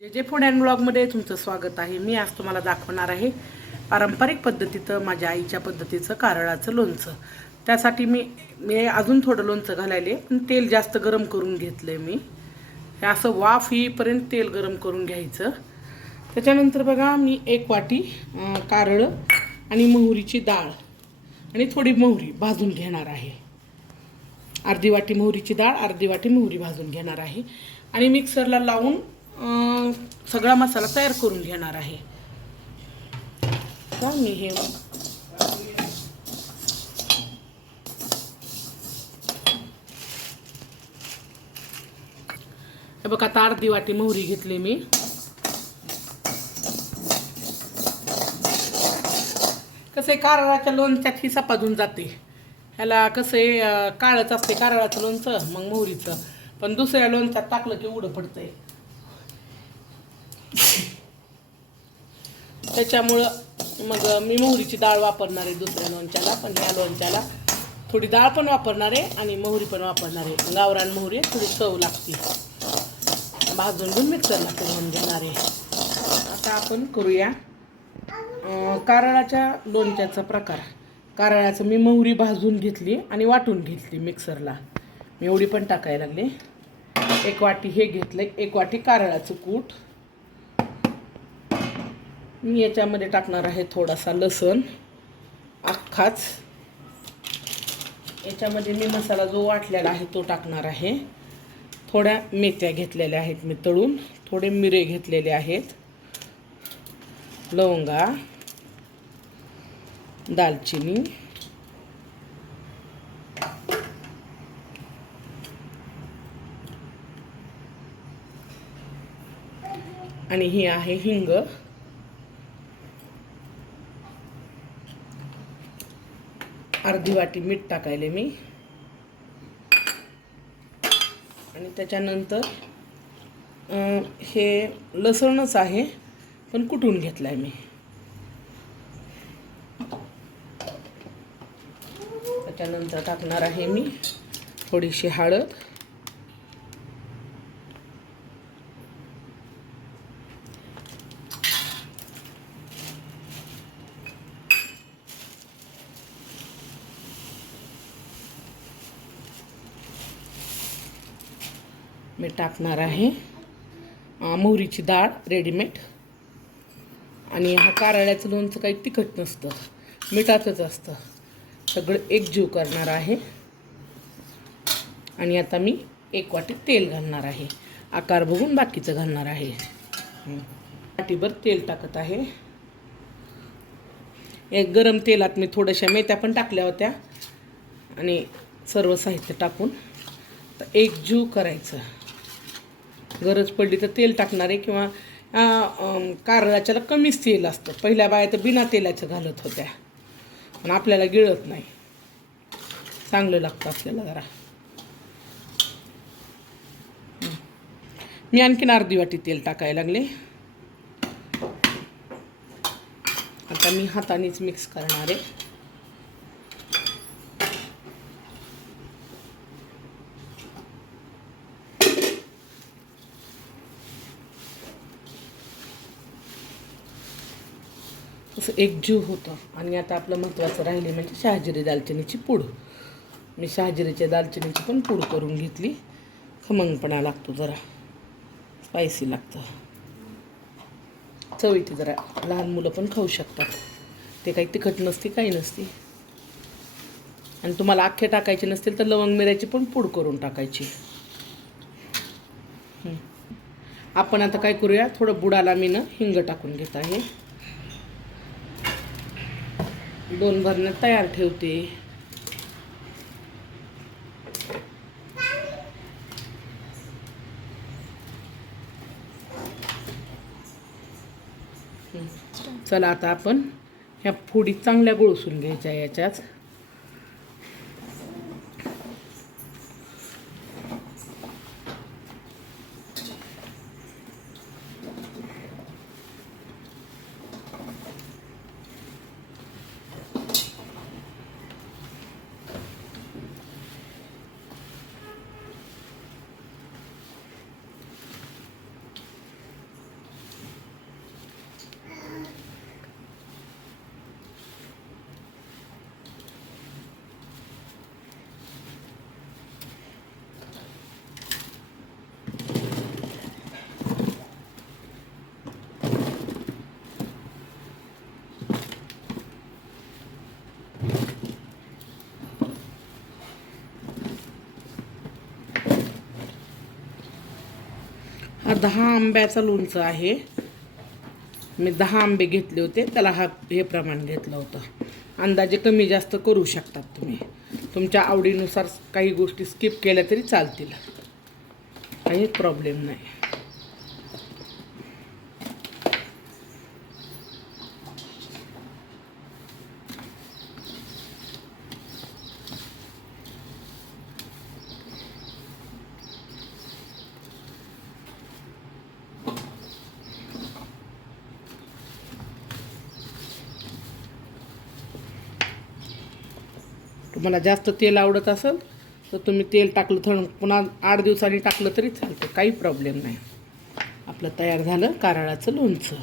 जे जे food and ब्लॉगमध्ये तुमचं स्वागत आहे. मी आज तुम्हाला दाखवणार आहे पारंपरिक पद्धतीचं माझ्या आईच्या पद्धतीचं कारळाचं लोणचं. त्यासाठी मी मी अजून थोडं लोणचं घालायले, पण तेल जास्त गरम करून घेतलं आहे मी. हे असं वाफ येईपर्यंत तेल गरम करून घ्यायचं. त्याच्यानंतर बघा मी 1 वाटी कारळं आणि मोहरीची डाळ आणि थोडी मोहरी भाजून घेणार आहे. अर्धी वाटी मोहरीची डाळ, अर्धी वाटी मोहरी भाजून घेणार आहे आणि मिक्सरला लावून सगळा मसाला तयार करून घेणार आहे. तर मी हे बघा आता अर्धी वाटी मोहरी घेतली मी. कसं आहे कारळाच्या लोणच्यात ही सपाजून जाते. ह्याला कसं आहे काळच असते कारळाचं लोणचं, मग मोहरीचं पण दुसऱ्या लोणच्यात टाकलं की उडं पडतंय. त्याच्यामुळं मग मी मोहरीची डाळ वापरणार आहे दुसऱ्या लोणच्याला, पण ह्या लोणच्याला थोडी डाळ पण वापरणार आहे आणि मोहरी पण वापरणार आहे. गावरान मोहरी थोडी चव लागते. भाजून घेऊन मिक्सरला फिरवून घेणार आहे. आता आपण करूया कारळाच्या लोणच्याचा प्रकार. कारळाचं मी मोहरी भाजून घेतली आणि वाटून घेतली मिक्सरला. मी एवढी पण टाकायला लागले. 1 वाटी हे घेतलं, 1 वाटी कारळाचं कूट. मी याच्यामध्ये टाकणार आहे थोडासा लसूण अख्खाच. याच्यामध्ये मी मसाला जो वाटलेला आहे तो टाकणार आहे. थोड्या मेथ्या घेतलेल्या आहेत मी तळून, थोडे मिरे घेतलेले आहेत, लवंगा, दालचिनी, आणि ही आहे हिंग. अर्धी वाटी मीठ टाकायले मी. आणि त्याच्यानंतर हे लसूणच आहे पण कुटून घेतला आहे मी. त्याच्यानंतर टाकणार आहे मी थोडीशी हळद, मी टाकणार आहे मोहरीची डाळ रेडीमेड. आणि हा कारळ्याचं लोणचं काही तिखट नसतं, मिठाचंच असतं. सगळं एकजीव करणार आहे. आणि आता मी 1 वाटी तेल घालणार आहे. आकार बघून बाकीचं घालणार आहे. वाटीभर तेल टाकत आहे. एक गरम तेलात मी थोड्याशा मेथ्या पण टाकल्या होत्या आणि सर्व साहित्य टाकून तर एकजीव करायचं. गरज पडली तर तेल टाकणार आहे, किंवा कारळाच्याला कमीच तेल असतं. पहिल्या बाया तर बिना तेलाचं घालत होत्या, पण आपल्याला गिळत नाही, चांगलं लागतं आपल्याला जरा. मी आणखीन अर्धी वाटी तेल टाकायला लागले. आता मी हातानेच मिक्स करणार आहे. असं एकजीव होतं. आणि आता आपलं महत्त्वाचं राहिले म्हणजे शहाजिरी दालचिनीची पूड. मी शहाजिरीच्या दालचिनीची पण पूड करून घेतली. खमंगपणा लागतो, जरा स्पायसी लागतं, चवीची. जरा लहान मुलं पण खाऊ शकतात. ते काही तिखट नसते, काही नसते. आणि तुम्हाला अख्खे टाकायचे नसतील तर लवंग मिऱ्याची पण पूड करून टाकायची. आपण आता काय करूया, थोडं बुडाला मी हिंग टाकून घेत आहे. 2 भरण्या तयार ठेवते. चला आता आपण ह्या फोडी चांगल्या गोळसून घ्यायच्या याच्याच. 10 आंब्याचं लोणचं आहे. मी 10 आंबे घेतले होते, त्याला हे प्रमाण घेतलं होतं. अंदाजे कमी जास्त करू शकतात तुम्ही. तुमच्या आवडीनुसार काही गोष्टी स्किप केल्या तरी चालतील, काही प्रॉब्लेम नाही. तुम्हाला जास्त तेल आवडत असेल तर तुम्ही तेल टाकलं पुन्हा 8 दिवसांनी टाकलं तरी चालतं, काही प्रॉब्लेम नाही. आपलं तयार झालं कारळाचं लोणचं.